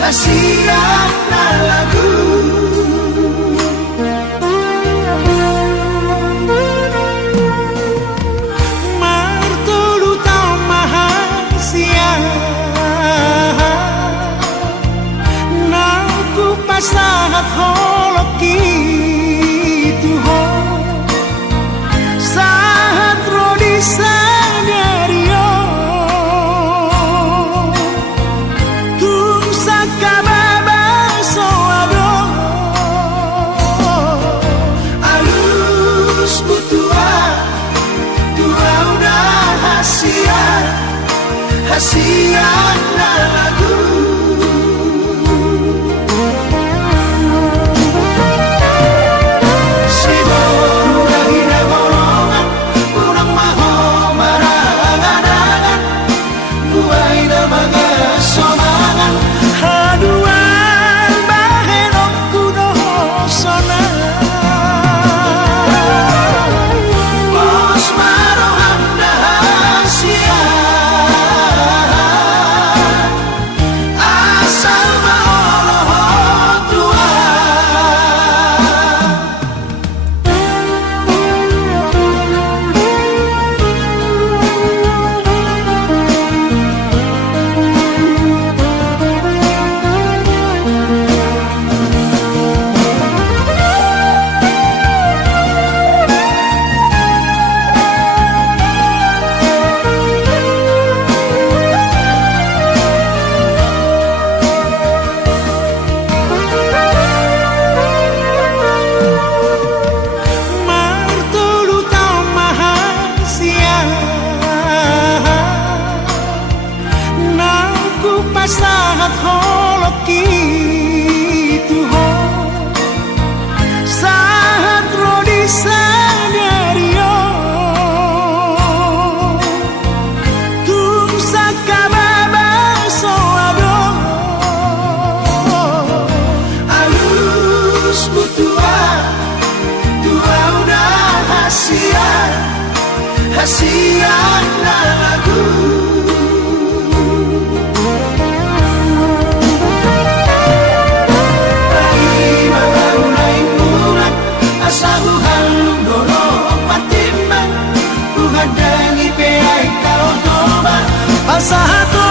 hasian na lagu. Martulu tau mahasia naku pasahat holok gitu ho sahat rodi sanyario tung sakababa soado alus butua tua udah hasian na lagu. Sahat holok gitu ho sahat rodi sanyario tung sakababa soado alus butua tua udah hasian na lagu. Asahu halung dolo patimbang Tuhan dangi peai kalau toba pasahato